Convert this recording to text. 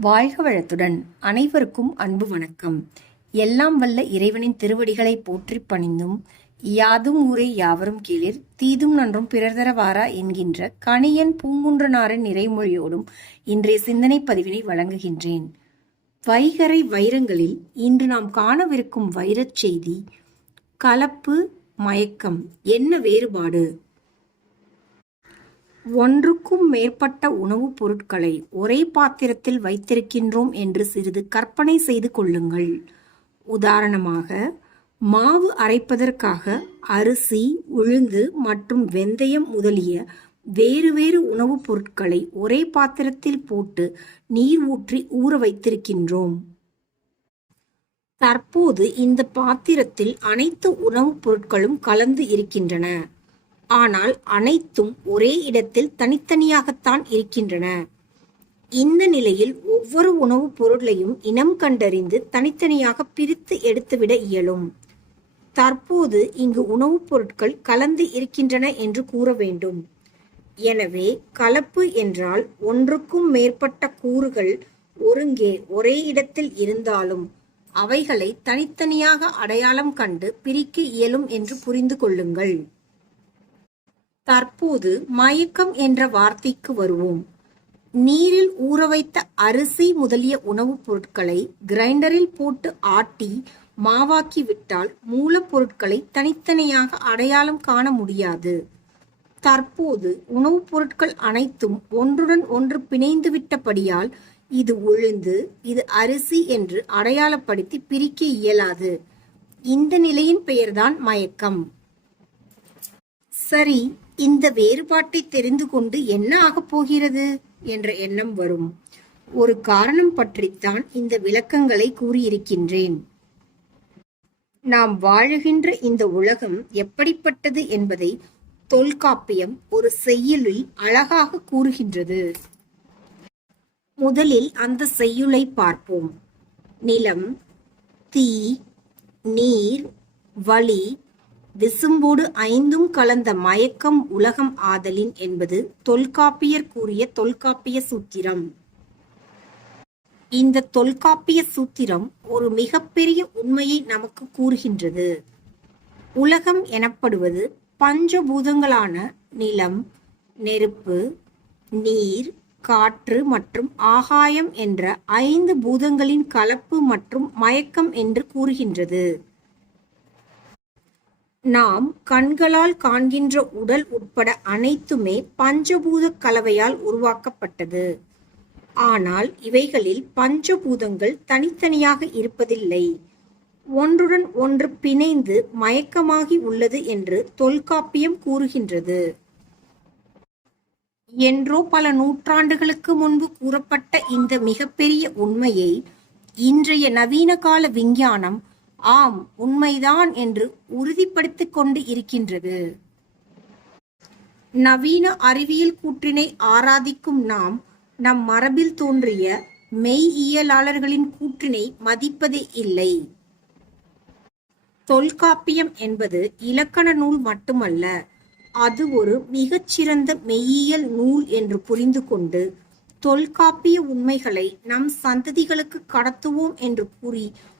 வாழ்க வளத்துடன். அனைவருக்கும் அன்பு வணக்கம். எல்லாம் வல்ல இறைவனின் திருவடிகளை போற்றிப் பணிந்தும் யாதும் ஊரே யாவரும் கீழிர் தீதும் நன்றும் பிறர் தரவாரா என்கின்ற கணியன் பூங்குன்றனாரின் நிறைமொழியோடும் இன்றைய சிந்தனை பதிவினை வழங்குகின்றேன். வைகரை வைரங்களில் இன்று நாம் காணவிருக்கும் வைரச் செய்தி கலப்பு மயக்கம். என்ன வேறுபாடு? ஒன்றுக்கும் மேற்பட்ட உணவுப் பொருட்களை ஒரே பாத்திரத்தில் வைத்திருக்கின்றோம் என்று சிறிது கற்பனை செய்து கொள்ளுங்கள். உதாரணமாக மாவு அரைப்பதற்காக அரிசி உளுந்து மற்றும் வெந்தயம் முதலிய வேறு வேறு உணவுப் பொருட்களை ஒரே பாத்திரத்தில் போட்டு நீர் ஊற்றி ஊற வைத்திருக்கின்றோம். தற்போது இந்த பாத்திரத்தில் அனைத்து உணவுப் பொருட்களும் கலந்து இருக்கின்றன. ஆனால் அனைத்தும் ஒரே இடத்தில் தனித்தனியாகத்தான் இருக்கின்றன. இந்த நிலையில் ஒவ்வொரு உணவுப் பொருளையும் இனம் கண்டறிந்து தனித்தனியாக பிரித்து எடுத்துவிட இயலும். தற்போது இங்கு உணவுப் பொருட்கள் கலந்து இருக்கின்றன என்று கூற வேண்டும். எனவே கலப்பு என்றால் ஒன்றுக்கும் மேற்பட்ட கூறுகள் ஒருங்கே ஒரே இடத்தில் இருந்தாலும் அவைகளை தனித்தனியாக அடையாளம் கண்டு பிரிக்க இயலும் என்று புரிந்து கொள்ளுங்கள். தற்போது மயக்கம் என்ற வார்த்தைக்கு வருவோம். நீரில் ஊற வைத்த அரிசி முதலிய உணவுப் பொருட்களை கிரைண்டரில் போட்டு ஆட்டி மாவாக்கி விட்டால் மூலப்பொருட்களை தனித்தனியாக அடையாளம் காண முடியாது. தற்போது உணவுப் பொருட்கள் அனைத்தும் ஒன்றுடன் ஒன்று பிணைந்து விட்டபடியால் இது உளுந்து இது அரிசி என்று அடையாளப்படுத்தி பிரிக்க இயலாது. இந்த நிலையின் பெயர்தான் மயக்கம். சரி இந்த வேறுபாட்டை தெரிந்து கொண்டு என்ன ஆகப் போகிறது என்ற எண்ணம் வரும். ஒரு காரணம் பற்றித்தான் இந்த விளக்கங்களை கூறியிருக்கின்றேன். நாம் வாழுகின்ற இந்த உலகம் எப்படிப்பட்டது என்பதை தொல்காப்பியம் ஒரு செய்யுளில் அழகாக கூறுகின்றது. முதலில் அந்த செய்யுளை பார்ப்போம். நிலம் தீ நீர் வழி விசும்போடு ஐந்தும் கலந்த மயக்கம் உலகம் ஆதலின் என்பது தொல்காப்பியர் கூறிய தொல்காப்பிய சூத்திரம். இந்த தொல்காப்பிய சூத்திரம் ஒரு மிகப்பெரிய உண்மையை நமக்கு கூறுகின்றது. உலகம் எனப்படுவது பஞ்சபூதங்களான நிலம் நெருப்பு நீர் காற்று மற்றும் ஆகாயம் என்ற ஐந்து பூதங்களின் கலப்பு மற்றும் மயக்கம் என்று கூறுகின்றது. நாம் கண்களால் காண்கின்ற உடல் உட்பட அனைத்துமே பஞ்சபூத கலவையால் உருவாக்கப்பட்டது. ஆனால் இவைகளில் பஞ்சபூதங்கள் தனித்தனியாக இருப்பதில்லை. ஒன்றுடன் ஒன்று பிணைந்து மயக்கமாகி உள்ளது என்று தொல்காப்பியம் கூறுகின்றது. என்றோ பல நூற்றாண்டுகளுக்கு முன்பு கூறப்பட்ட இந்த மிகப்பெரிய உண்மையை இன்றைய நவீன கால விஞ்ஞானம் ஆம் உண்மைதான் என்று உறுதிப்படுத்திக் கொண்டு இருக்கின்றது. நவீன அறிவியல் கூற்றினை ஆராதிக்கும் நாம் நம் மரபில் தோன்றிய மெய்யியலாளர்களின் கூற்றினை மதிப்பதே இல்லை. தொல்காப்பியம் என்பது இலக்கண நூல் மட்டுமல்ல அது ஒரு மிகச்சிறந்த மெய்யியல் நூல் என்று புரிந்து கொண்டு தொல்காப்பிய உண்மைகளை நம் சந்ததிகளுக்கு கடத்துவோம் என்று கூறி